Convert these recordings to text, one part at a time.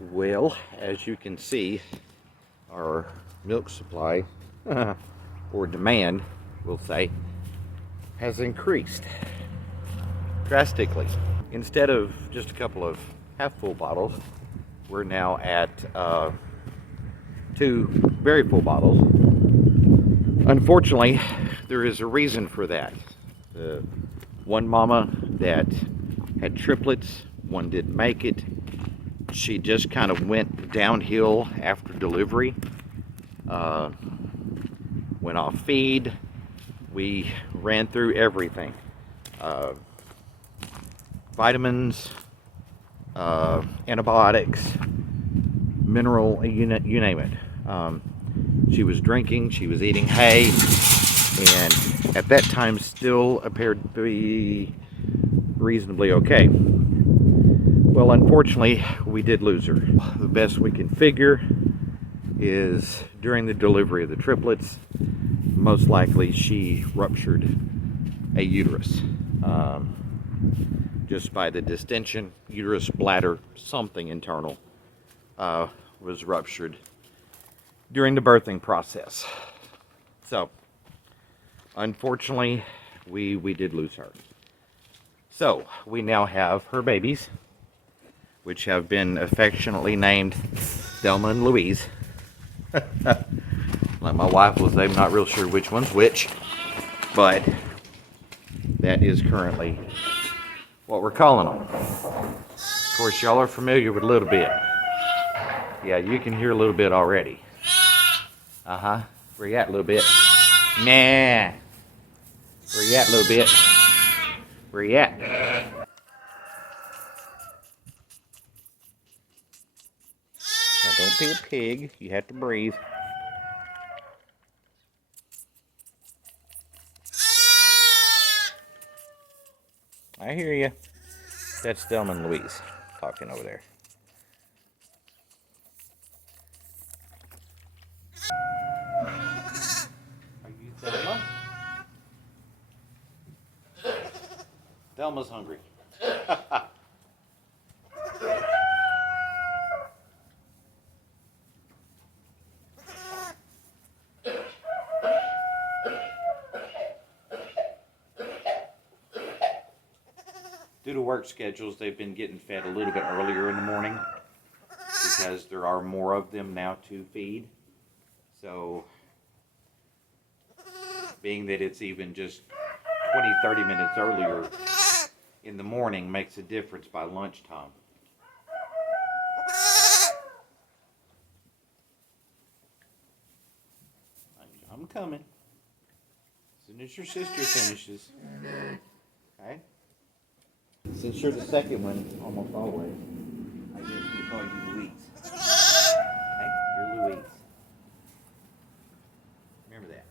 Well, as you can see, our milk supply, or demand, we'll say, has increased drastically. Instead of just a couple of half-full bottles, we're now at 2 very full bottles. Unfortunately, there is a reason for that. The one mama that had triplets, one didn't make it. She just kind of went downhill after delivery. Went off feed. We ran through everything. Vitamins, antibiotics, mineral, you name it. She was drinking, she was eating hay, and at that time still appeared to be reasonably okay. Well, unfortunately, we did lose her. The best we can figure is during the delivery of the triplets, most likely she ruptured a uterus. Just by the distension, uterus, bladder, something internal was ruptured during the birthing process. So, unfortunately, we did lose her. So, we now have her babies, which have been affectionately named Thelma and Louise. Like my wife will say, I'm not real sure which one's which, but that is currently what we're calling them. Of course, y'all are familiar with a little bit. Yeah, you can hear a little bit already. Uh-huh. Where you at, a little bit? Nah. Where you at, a little bit? Where you at? Now, don't be a pig. You have to breathe. I hear you. That's Thelma and Louise talking over there. Are you Thelma? Thelma's hungry. Due to work schedules, they've been getting fed a little bit earlier in the morning because there are more of them now to feed. So, being that it's even just 20-30 minutes earlier in the morning makes a difference by lunchtime. I'm coming. As soon as your sister finishes. Okay? Since you're the second one, almost always, I guess we'll call you Louise. Okay? You're Louise. Remember that.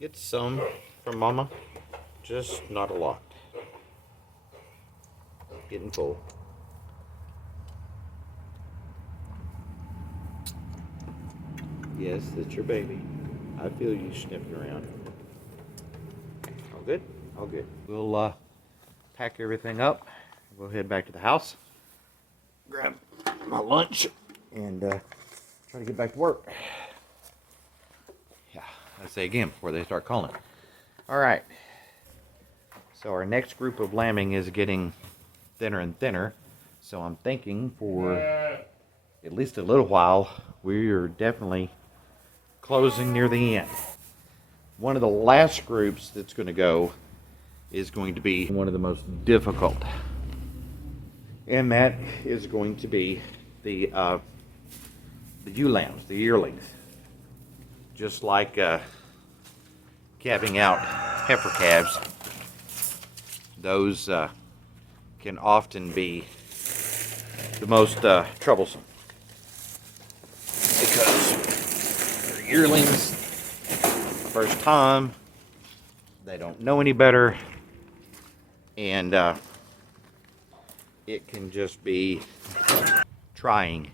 Get some from Mama, just not a lot. Getting full. Yes, that's your baby. I feel you sniffing around. All good? All good. We'll pack everything up. We'll head back to the house, grab my lunch, and try to get back to work. I say again before they start calling. All right. So our next group of lambing is getting thinner and thinner. So I'm thinking for at least a little while, we are definitely closing near the end. One of the last groups that's going to go is going to be one of the most difficult. And that is going to be the ewe lambs, the yearlings. Just like calving out heifer calves, those can often be the most troublesome because they're yearlings first time. They don't know any better. And it can just be trying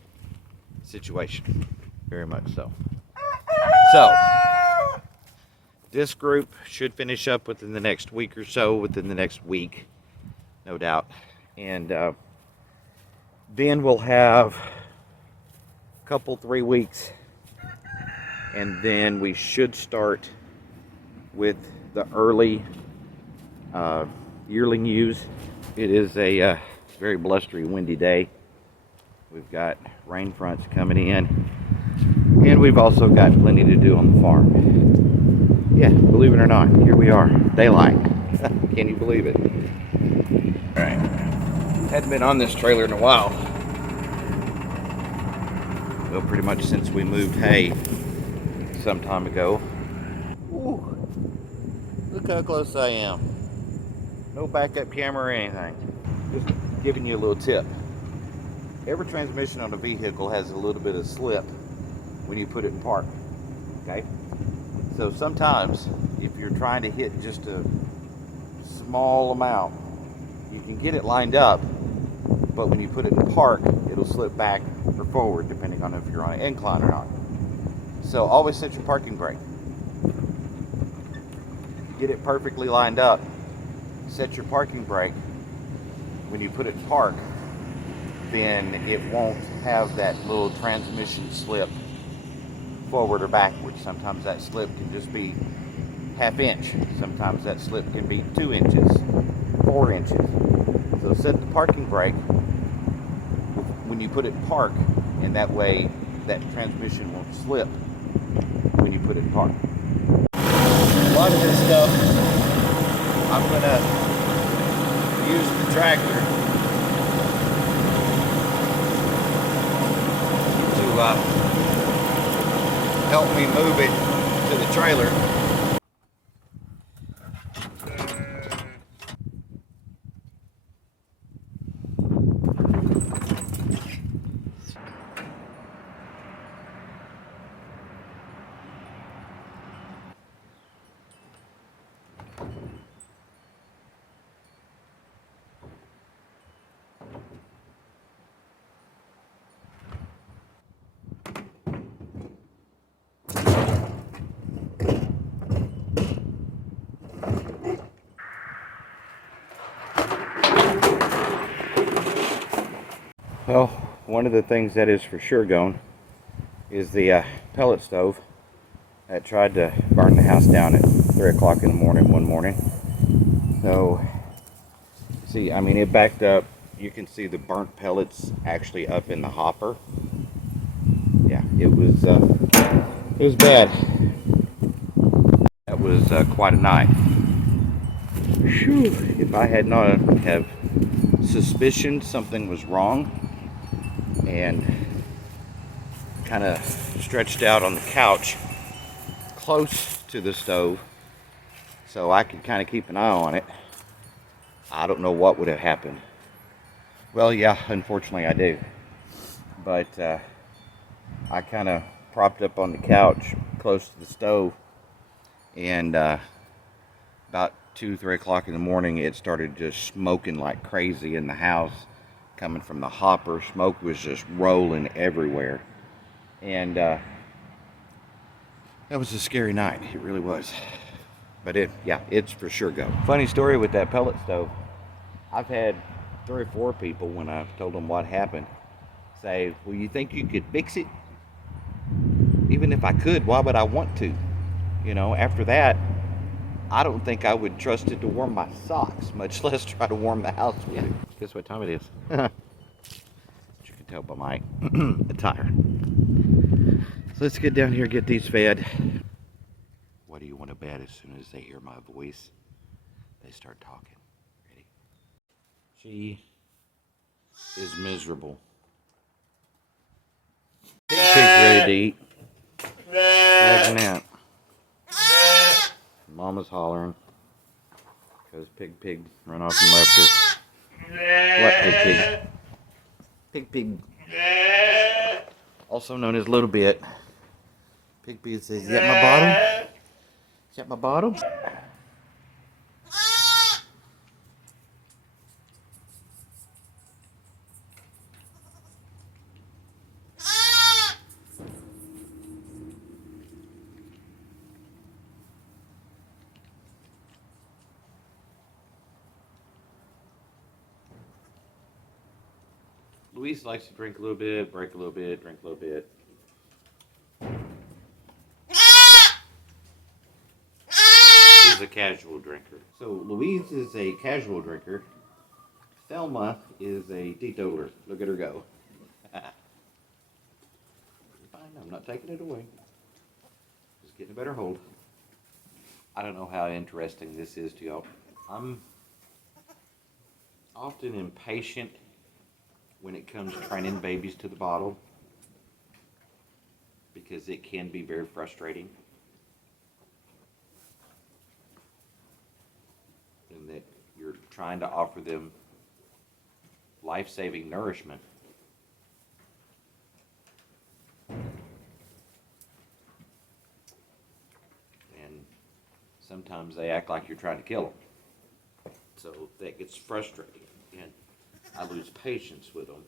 situation. Very much so. So, this group should finish up within the next week or so, within the next week, no doubt. And then we'll have a couple, 3 weeks, and then we should start with the early yearling ewes. It is a very blustery, windy day. We've got rain fronts coming in, and we've also got plenty to do on the farm. Yeah, believe it or not, here we are, daylight. Can you believe it? All right, hadn't been on this trailer in a while. Well, pretty much since we moved hay some time ago. Ooh, look how close I am. No backup camera or anything. Just giving you a little tip. Every transmission on a vehicle has a little bit of slip when you put it in park, okay? So sometimes, if you're trying to hit just a small amount, you can get it lined up, but when you put it in park, it'll slip back or forward, depending on if you're on an incline or not. So always set your parking brake. Get it perfectly lined up. Set your parking brake. When you put it in park, then it won't have that little transmission slip forward or backwards. Sometimes that slip can just be ½ inch. Sometimes that slip can be 2 inches, 4 inches. So set the parking brake when you put it in park, and that way that transmission won't slip when you put it in park. A lot of this stuff I'm gonna use the tractor to help me move it to the trailer. Well, one of the things that is for sure gone is the pellet stove that tried to burn the house down at 3 o'clock in the morning one morning. So, see, I mean, it backed up. You can see the burnt pellets actually up in the hopper. Yeah, it was bad. That was quite a night. Whew. If I had not have suspicioned something was wrong, and kind of stretched out on the couch close to the stove so I could kind of keep an eye on it, I don't know what would have happened. Well, yeah, unfortunately I do. But I kind of propped up on the couch close to the stove, and about 2, 3 o'clock in the morning, it started just smoking like crazy in the house. Coming from the hopper, smoke was just rolling everywhere, and that was a scary night. It really was. But it's for sure go. Funny story with that pellet stove. I've had 3 or 4 people, when I told them what happened, say, "Well, you think you could fix it?" Even if I could, why would I want to? You know, after that, I don't think I would trust it to warm my socks, much less try to warm the house with it. Guess what time it is? You can tell by my attire. So let's get down here, get these fed. What do you want to bet? As soon as they hear my voice, they start talking. Ready? She is miserable. Pig's ready to eat. Imagine that. Mama's hollering because Pig run off and left her. What, Pig? Also known as Little Bit. Pig says, "Is that my bottle?" Is that my bottle? Louise likes to drink a little bit, break a little bit, drink a little bit. She's a casual drinker. So Louise is a casual drinker. Thelma is a teetotaler. Look at her go. Fine, I'm not taking it away. Just getting a better hold. I don't know how interesting this is to y'all. I'm often impatient when it comes to training babies to the bottle because it can be very frustrating. In that you're trying to offer them life-saving nourishment. And sometimes they act like you're trying to kill them. So that gets frustrating. And I lose patience with them.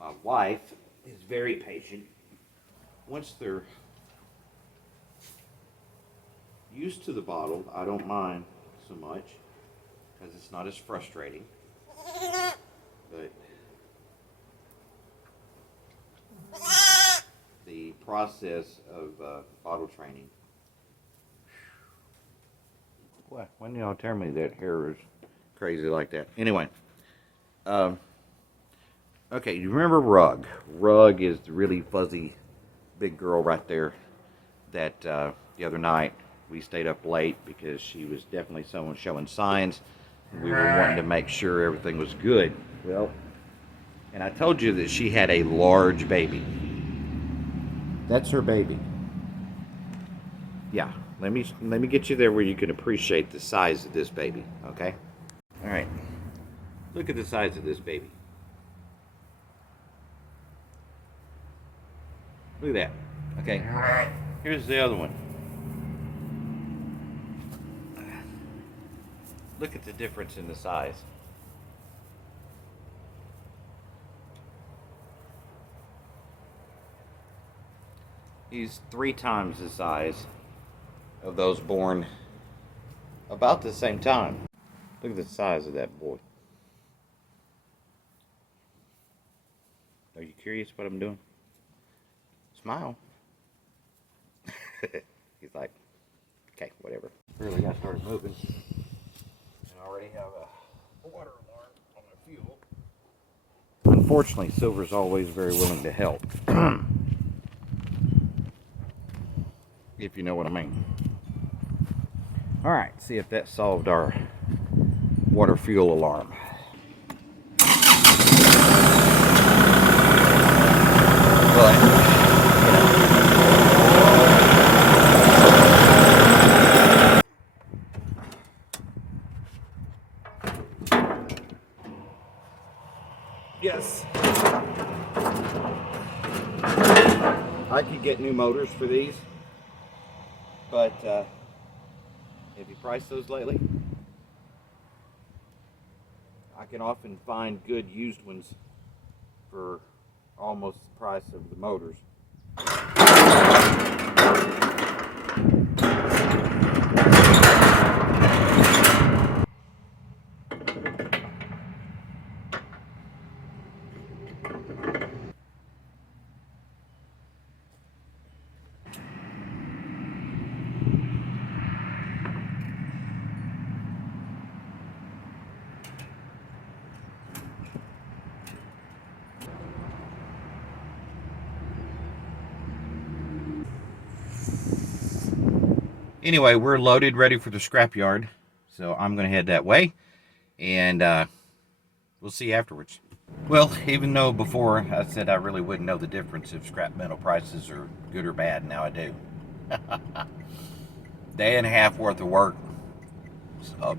My wife is very patient. Once they're used to the bottle, I don't mind so much because it's not as frustrating. But the process of bottle training. What? When y'all tell me that hair is crazy like that? Anyway. Okay, you remember Rug? Rug is the really fuzzy big girl right there that the other night we stayed up late because she was definitely showing signs. We were wanting to make sure everything was good. Well, and I told you that she had a large baby. That's her baby. Yeah, let me get you there where you can appreciate the size of this baby, okay? All right. Look at the size of this baby. Look at that. Okay. Here's the other one. Look at the difference in the size. He's 3 times the size of those born about the same time. Look at the size of that boy. Are you curious what I'm doing? Smile. He's like, okay, whatever. Really got started moving. And I already have a water alarm on my fuel. Unfortunately, Silver's always very willing to help. If you know what I mean. Alright, see if that solved our water fuel alarm. But yes, I could get new motors for these, but have you priced those lately? I can often find good used ones for almost the price of the motors. Anyway, we're loaded, ready for the scrapyard, so I'm going to head that way, and we'll see you afterwards. Well, even though before I said I really wouldn't know the difference if scrap metal prices are good or bad, now I do. Day and a half worth of work. So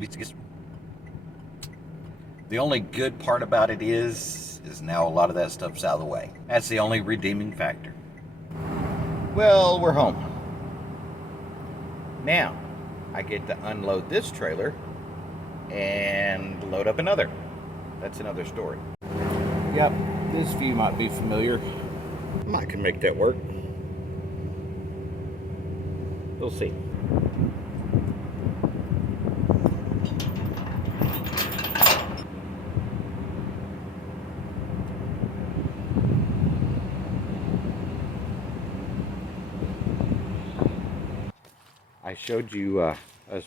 the only good part about it is now a lot of that stuff's out of the way. That's the only redeeming factor. Well, we're home. Now, I get to unload this trailer and load up another. That's another story. Yep, this view might be familiar. I can make that work. We'll see. I showed you us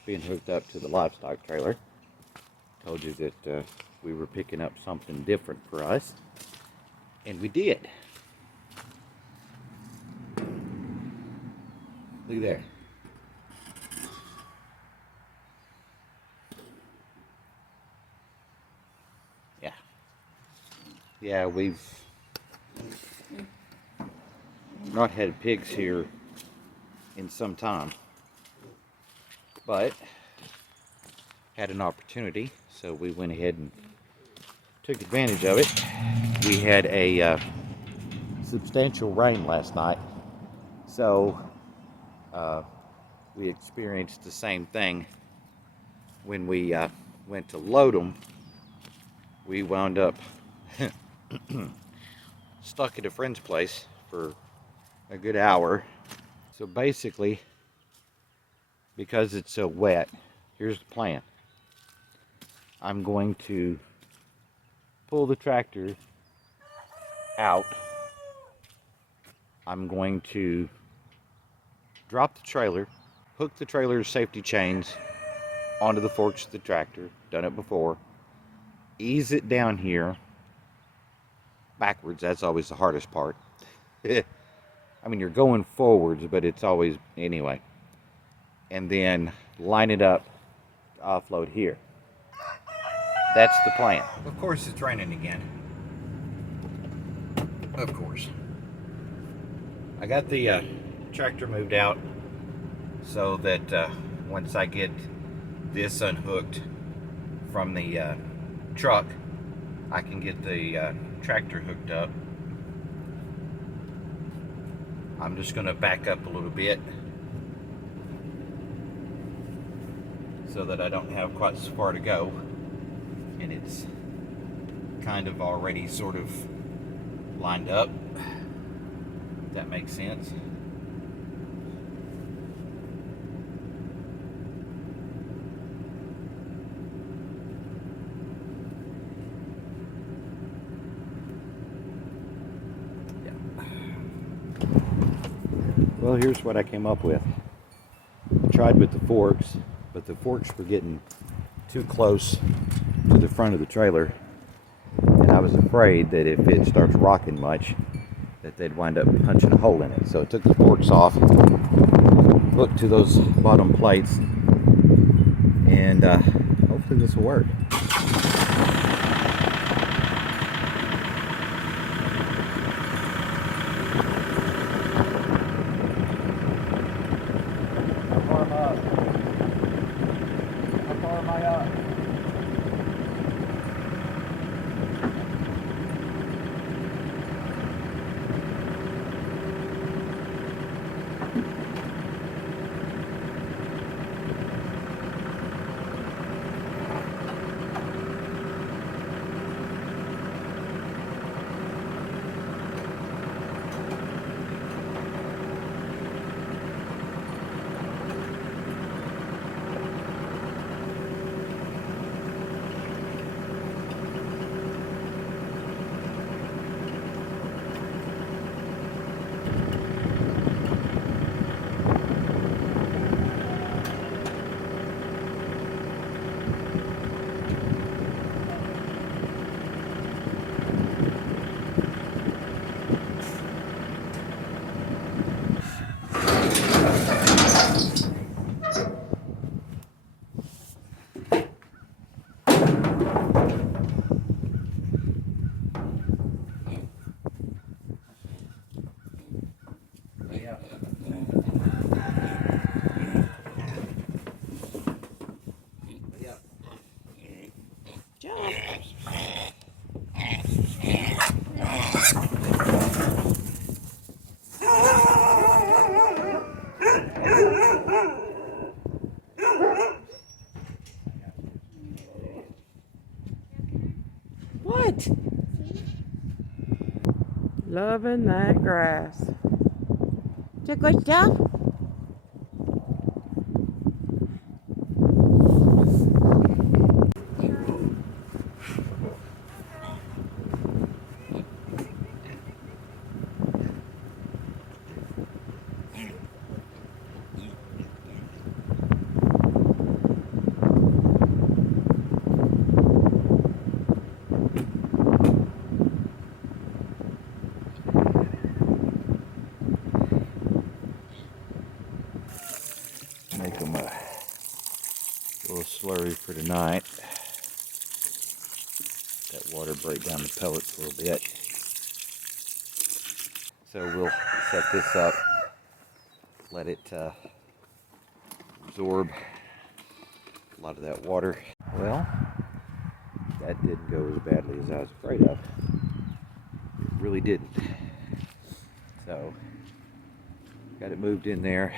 being hooked up to the livestock trailer. Told you that we were picking up something different for us, and we did. Look there. Yeah, we've not had pigs here in some time, but had an opportunity, so we went ahead and took advantage of it. We had a substantial rain last night, so we experienced the same thing when we went to load them. We wound up stuck at a friend's place for a good hour. So basically, because it's so wet, here's the plan. I'm going to pull the tractor out. I'm going to drop the trailer, hook the trailer's safety chains onto the forks of the tractor. Done it before. Ease it down here backwards. That's always the hardest part. I mean, you're going forwards, but it's always anyway. And then line it up to offload here. That's the plan. Of course, it's raining again. Of course. I got the tractor moved out so that once I get this unhooked from the truck, I can get the tractor hooked up. I'm just going to back up a little bit so that I don't have quite so far to go, and it's kind of already sort of lined up, if that makes sense. Well, here's what I came up with. I tried with the forks, but the forks were getting too close to the front of the trailer, and I was afraid that if it starts rocking much, that they'd wind up punching a hole in it. So I took the forks off, hooked to those bottom plates, and hopefully this will work. what? Loving that grass. Is that good stuff? Make them a little slurry for tonight. That water break down the pellets a little bit. So we'll set this up, let it absorb a lot of that water. Well, that didn't go as badly as I was afraid of. It really didn't. So, got it moved in there.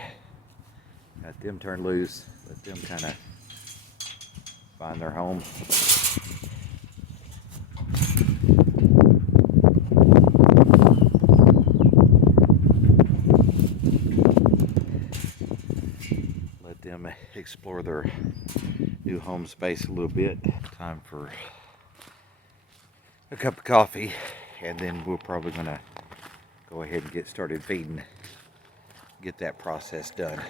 Got them turned loose. Let them kind of find their home. Let them explore their new home space a little bit. Time for a cup of coffee, and then we're probably gonna go ahead and get started feeding. Get that process done.